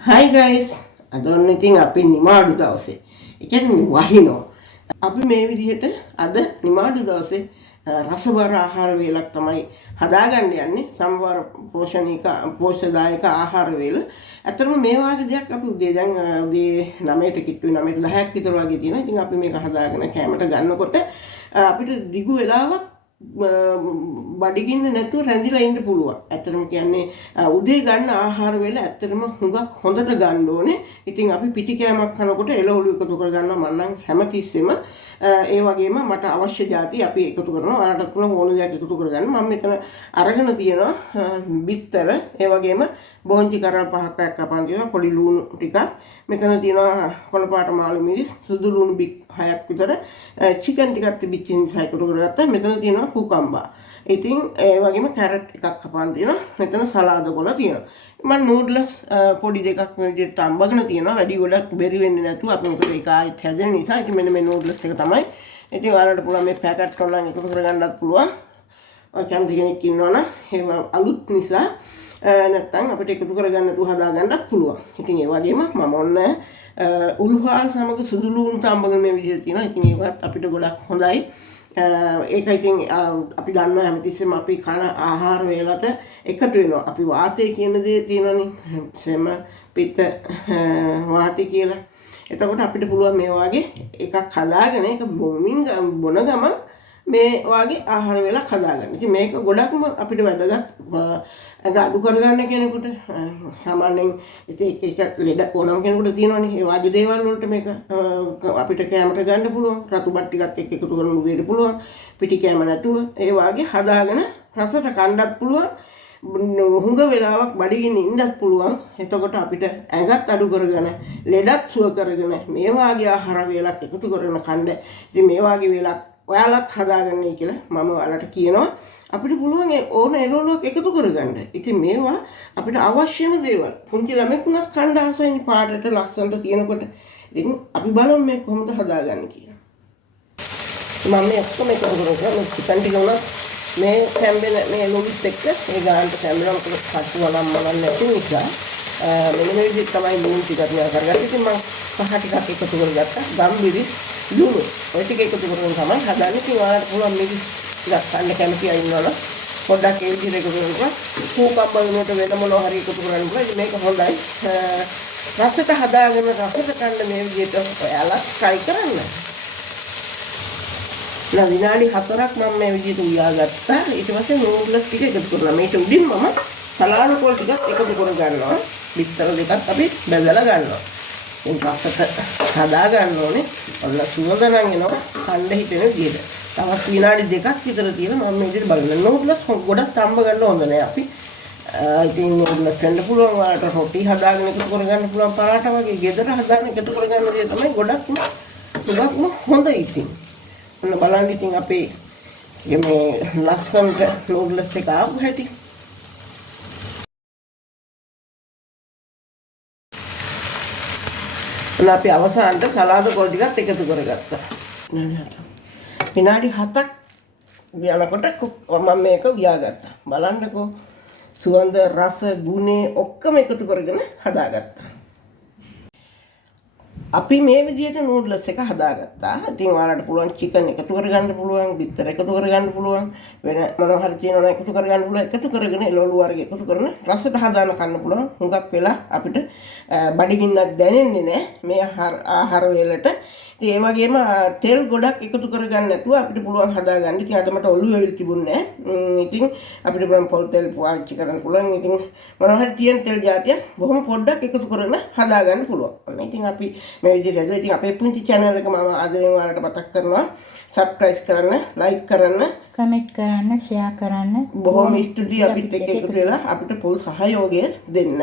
Hi guys, අද ඔන්න ඉතින් අපි නිමාඩු දවසේ. ඒ කියන්නේ වහිනවා. අපි මේ විදිහට අද නිමාඩු දවසේ රසබර ආහාර වේලක් තමයි හදාගන්න යන්නේ. සමබර පෝෂදායක ආහාර වේල. ඇත්තටම මේ වගේ දෙයක් අපි උදේ දැන් උදේ 9ට කිට්ටුයි 9ට 10ක් විතර වගේ තියෙනවා. ඉතින් අපි මේක හදාගෙන කැමරට ගන්නකොට අපිට දිගු වෙලාවක් බඩගින්න නැතුව රැඳිලා ඉන්න පුළුවන්. ඇත්තටම කියන්නේ උදේ ගන්න ආහාර වේල ඇත්තටම හුඟක් හොඳට ගන්න ඕනේ. ඉතින් අපි පිටි කෑමක් කනකොට එළවලු එකතු කර ගන්නවා. මම නම් හැමතිස්සෙම ඒ වගේම මට අවශ්‍ය જાති අපි එකතු කරනවා. ඔයාලට පුළුවන් ඕන දෙයක් එකතු කරගන්න. මම මෙතන අරගෙන තියෙනවා බිත්තර, ඒ වගේම බෝන්චි කරල් පහක් කපන් තියෙනවා, පොඩි ලුණු ටිකක්. මෙතන තියෙනවා කොළපාට මාළු මිරිස්, සුදු ලුණු බික් 6ක් විතර, චිකන් ටිකක් තිබිච්ච නිසා එකතු කරගත්තා. මෙතන තියෙනවා කුකම්බා. ඉතින් ඒ වගේම කැරට් එකක් කපන් තියෙනවා. මෙතන සලාද කොළ තියෙනවා. මම නූඩ්ලස් පොඩි දෙකක් මේ විදිහට අම්බගෙන තියෙනවා. වැඩි ගොඩක් බැරි වෙන්නේ නැතුව අපි මොකද ඒක ආයෙත් හැදෙන නිසා. ඉතින් මෙන්න මේ නූඩ්ලස් එක තමයි. ඉතින් ඔයාලට පුළුවන් මේ පැකට් ඔන්ලයින් එකතු කරගන්නත් පුළුවන්. ඔය කැමති කෙනෙක් ඉන්නවනම් ඒව අලුත් නිසා නැත්තම් අපිට එකතු කරගන්න තු හදාගන්නත් පුළුවන්. ඉතින් ඒ වගේම මම ඔන්න උල්හාල් සමග සුදු ලුණු සම්බන්ධ මේ විදිහට තියෙනවා. ඉතින් ඒවත් අපිට ගොඩක් හොඳයි. ඒක ඉතින් අපි දන්නවා හැමතිස්සෙම අපි කන ආහාර වේලට එකතු වෙනවා. අපි වාතය කියන දේ තියෙනවනේ. සෙම පිත්ත වාතය කියලා. එතකොට අපිට පුළුවන් මේ වගේ එකක් හදාගෙන ඒක බොන ගමන් මේ වගේ ආහාර වේලක් හදාගන්න. ඉතින් මේක ගොඩක්ම අපිට වැදගත්. ඒක අඩු කරගන්න කෙනෙකුට සාමාන්‍යයෙන් ඉතින් ඒක ලෙඩ ඕනම කෙනෙකුට තියෙනවනේ. ඒ වගේ දේවල් වලට මේක අපිට කැමරට ගන්න පුළුවන්. රතු බත් ටිකක් එක්ක එකතු කරන උදේට පුළුවන්. පිටි කැම නැතුව ඒ වගේ හදාගෙන රසට කන්නත් පුළුවන්. හුඟ වෙලාවක් බඩගින්න ඉන්නත් පුළුවන්. එතකොට අපිට ඇඟත් අඩු කරගෙන ලෙඩත් සුව කරගෙන මේ වගේ ආහාර වේලක් එකතු කරගෙන කන්න. ඉතින් මේ වගේ වේලක් ඔයාලත් හදාගන්නයි කියලා මම ඔයාලට කියනවා. අපිට පුළුවන් ඒ ඕන එළවලුවක් එකතු කරගන්න. ඉතින් මේවා අපිට අවශ්‍යම දේවල්. පුංචි ළමෙකුණත් කන්න ආසයිනි පාටට ලස්සනට තියෙනකොට. ඉතින් අපි බලමු මේ කොහොමද හදාගන්නේ කියලා. මම මේ ඔක්කොම එකතු කරගෙන මේ චිකන් ටික උනත් මේ කැම්බෙන මේ ලොවිත් එක්ක මේ ගානට කැම්බෙනවා. මොකද කටුවනම් මලන්න නැති නිසා මෙන්න මේ විදිහට තමයි ලුණු ටිකක් මෙයා කරගන්නේ. ඉතින් මම පහ ටිකක් එකතු කරගත්තා. ගම්බිරි ලුණු ඔය ටික එකතු කරගෙන තමයි හදන්නේ. ඉතින් ඔයාලට පුළුවන් මේක ටිකක් කන්න කැමති අය ඉන්නවනම් පොඩ්ඩක් ඒ විදිහට එකතු කරලා කූකම්බ වෙනකොට වෙන මොනවා හරි එකතු කරන්න පුළුවන්. ඉතින් මේක හොඳයි. රසට හදාගෙන රසට කන්න මේ විදිහට ඔයාලා try කරන්න. විනාඩි 4ක් මම මේ විදිහට උයාගත්තා. ඊට පස්සේ නූඩ්ලස් ටික එකතු කරනවා. මේක උඩින් මම සලාද කොළ ටිකක් එකතු කර ගන්නවා. බිත්තර දෙකක් අපි බෙදලා ගන්නවා. ඉතින් රසට හදා ගන්න ඕනේ. ඔන්න සුවඳ නම් එනවා කන්න හිතෙන විදිහට. තවත් විනාඩි 2ක් විතර තියෙනවා. මම මේ විදිහට බලන්න. නූඩ්ලස් ගොඩක් තම්බ ගන්න ඕනේ නෑ අපි. ඉතින් නූඩ්ලස් වෙන්න පුළුවන්. ඔයාලට රොටි හදාගෙන එකතු කරගන්න පුළුවන්. පරාට වගේ ගෙදර හදාගෙන එකතු කරගන්න දේ තමයි ගොඩක්ම හොඳ ඉතින්. ඔන්න බලන්න ඉතින් අපේ මේ ලස්සනට නූඩ්ලස් එක ආපු හැටි. අපි අවසානට සලාද කොළ ටිකත් එකතු කරගත්තා. විනාඩි 7ක් යනකොට මම මේක උයාගත්තා. බලන්නකෝ සුවඳ රස ගුණේ ඔක්කොම එකතු කරගෙන හදාගත්තා. අපි මේ විදිහට නූඩ්ලස් එක හදාගත්තා. ඉතින් ඔයාලට පුළුවන් චිකන් එකතු කරගන්න පුළුවන්, බිත්තර එකතු කරගන්න පුළුවන්, වෙන මොනවා හරි තියෙනවා එකතු කරගන්න පුළුවන්. එකතු කරගෙන එළවලු වර්ග එකතු කරන රසට හදාන කන්න පුළුවන්. හුඟක් වෙලා අපිට බඩගින්නක් දැනෙන්නේ නැහැ මේ ආහාර වේලට. ඉතින් ඒ වගේම තෙල් ගොඩක් එකතු කරගන්න නැතුව අපිට පුළුවන් හදාගන්න. ඉතින් අද මට ඔලිව් ඔයිල් තිබුණේ නැහැ. ඉතින් අපිට පුළුවන් පොල් තෙල් පාවිච්චි කරන්න පුළුවන්. ඉතින් මොනවා හරි තියෙන තෙල් జాතියක් බොහොම පොඩ්ඩක් එකතු කරගෙන හදාගන්න පුළුවන්. ඉතින් අපි මේ විදිහට හදුවා. ඉතින් අපේ පුංචි channel එක මම ආදරෙන් ඔයාලට මතක් කරනවා. subscribe කරන්න, like කරන්න, කමෙන්ට් කරන්න, share කරන්න. බොහොම ස්තුතියි අපිත් එක්ක එකතු වෙලා අපිට පොල් සහයෝගය දෙන්න.